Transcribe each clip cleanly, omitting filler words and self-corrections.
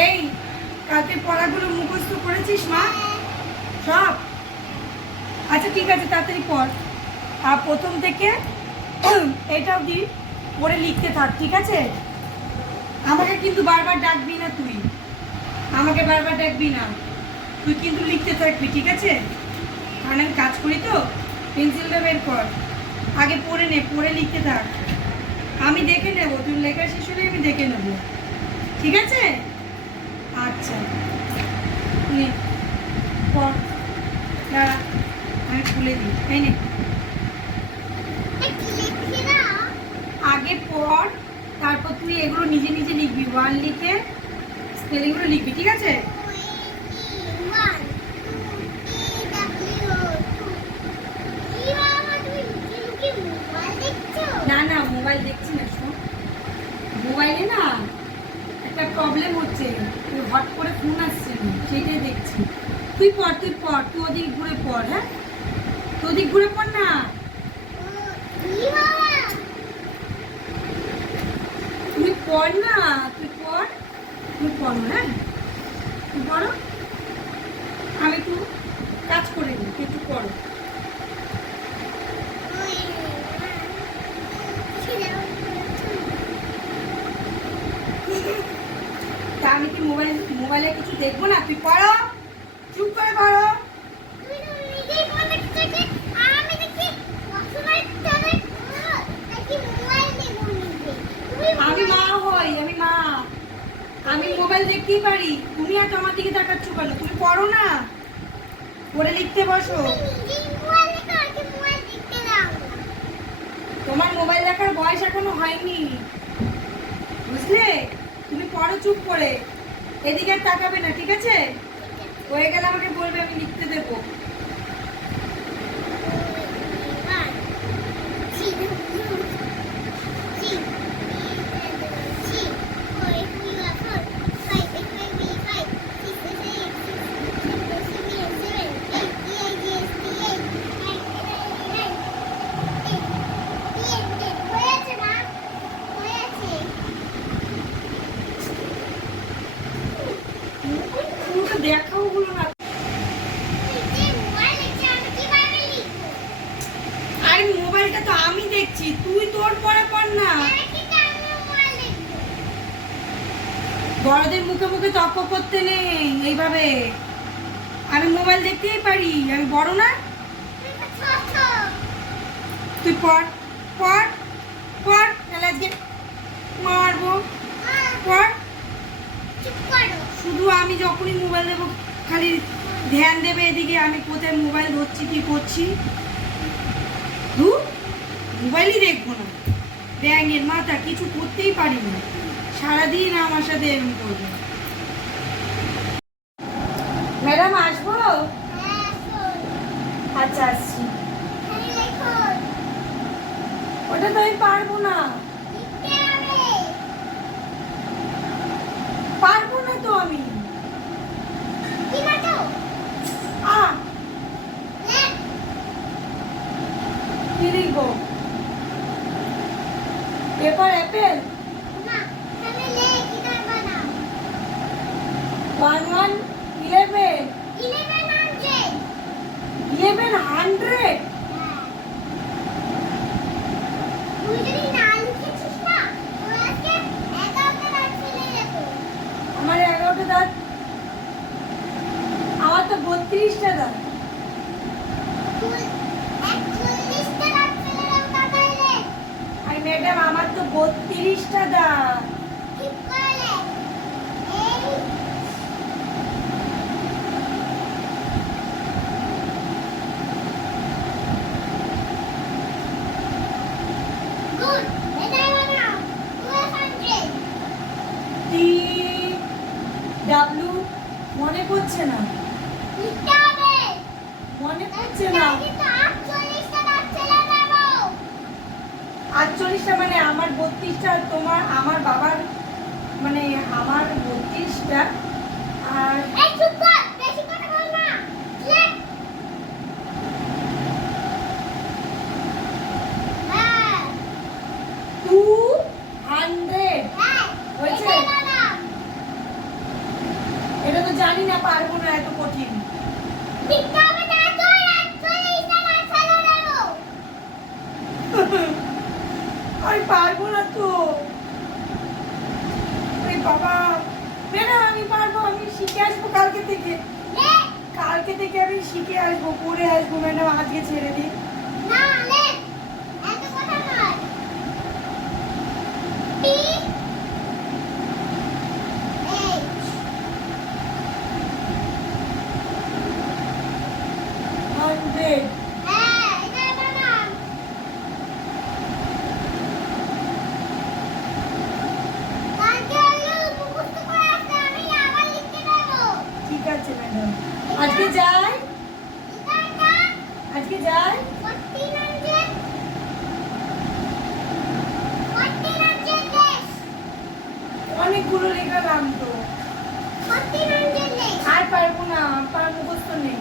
এই কালকে পড়াগুলো মুখস্থ করেছিস মা? সব? আচ্ছা ঠিক আছে, তাড়াতাড়ি পড়। আর প্রথম থেকে এটা অবধি পড়ে লিখতে থাক, ঠিক আছে? আমাকে কিন্তু বারবার ডাকবি না তুই, আমাকে বারবার ডাকবি না, তুই কিন্তু লিখতে থাকবি, ঠিক আছে? কারণ আমি কাজ করি তো। পেন্সিলটা বের কর, আগে পড়ে নে, পড়ে লিখতে থাক। আমি দেখে নেবো, তুই লেখা শেষ হলে আমি দেখে নেবো, ঠিক আছে? আচ্ছা নে পড়, দাঁড়া আমি খুলে দিই। এই নে, আগে পড়, তারপর তুই এগুলো নিজে নিজে লিখবি। 1 লিখে স্পেলিংগুলো লিখবি, ঠিক আছে? না না, মোবাইল দেখছি না, শোন। মোবাইলে না একটা প্রবলেম হচ্ছে, হট করে ফোন আসছে, সেটাই দেখছি। তুই পড়, তুই পড়, তুই ওদিক ঘুরে পড়। হ্যাঁ, তুই ওদিক ঘুরে পড় না। তুই পড় না, তুই পড়, তুই পড়ো। হ্যাঁ তুই পড়ো, আমি একটু কাজ করে দিই, একটু পড়ো। তা আমি কি মোবাইলে কিছু দেখবো না? তুই পড়ো, চুপ করে পড়ো। আমি মা হই, আমি মা, আমি মোবাইল দেখতেই পারি। তুমি আর আমার দিকে তাকাচ্ছ কেন? তুমি পড়ো না, পড়ে লিখতে বসো। তোমার মোবাইল দেখার বয়স এখনো হয়নি, বুঝলে? তুমি পড়ো চুপ করে, এদিকে আর তাকাবে না, ঠিক আছে? হয়ে গেলে আমাকে বলবে, আমি লিখতে দেবো। দেখাও হলো না। আরে মোবাইলটা তো আমি দেখছি, তুই তোর পড়া পড় না। বড়দের মুখে মুখে তর্ক করতে নেই এইভাবে। আমি মোবাইল দেখতেই পারি, আমি বড় না? তুই পড়, পড়, পড়, তাহলে আজকে মারবো। পড়। শুধু আমি যখনই মোবাইল দেবো খালি ধ্যান দেবে এদিকে, আমি কোথায় মোবাইল ধরছি কি করছি। মোবাইলই দেখবো না, ব্যাঙের মাথা, কিছু করতেই পারি না, সারাদিন আমার সাথে এরকম করবে। ম্যাডাম আসবো? আচ্ছা আসছি। ওটা তো আমি পারবো না, পারবো না তো আমি। কি লিখবো? Paper Apple? 1 1 11 1100। আমার 11টা দাঁত, আমার তো 32টা দাঁত। আর ম্যাডাম আমার তো 32টা দাঁত। ডাব্লু মনে পড়ছে না, মনে পড়ছে না। 48টা মানে আমার 32টা, তোমার আমার বাবার মানে আমার 32টা। আর জানি না, পারবো না, এত কঠিন। আমি পারবো না তো। আরে বাবা, ম্যাডাম আমি পারবো, আমি শিখে আসবো কালকে থেকে। কালকে থেকে আমি শিখে আসবো, করে আসবো ম্যাডাম, আজকে ছেড়ে দিন। হান্ড্রেড। ঠিক আছে ম্যাডাম, আজকে যাই, আজকে যাই। অনেকগুলো লেখালাম তো, আর পারবো না, পার মুখস্থ নেই।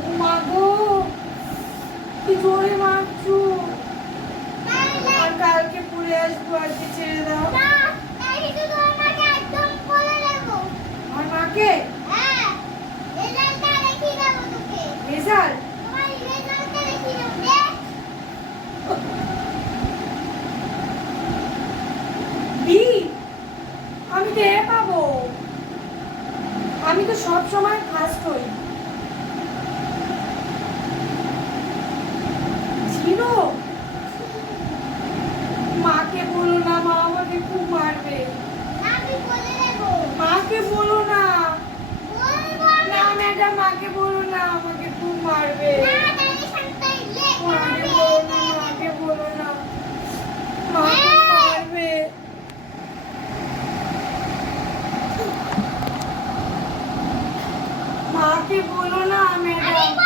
ও মা গো, কি জোরে মারছো। আর কালকে পড়ে আসবো, আজকে ছেড়ে দাও। আমার মাকে রেজাল্ট বি, আমি তো এ পাবো, আমি তো সব সময় ফার্স্ট হই। জিরো, মাকে বলো না, মা আমাকে খুব মারবে। মাকে বলো না, না ম্যাডাম, মাকে বলো না, আমাকে খুব মারবে। মাকে বলো না, মাকে মারবে। মাকে বলো না ম্যাডাম।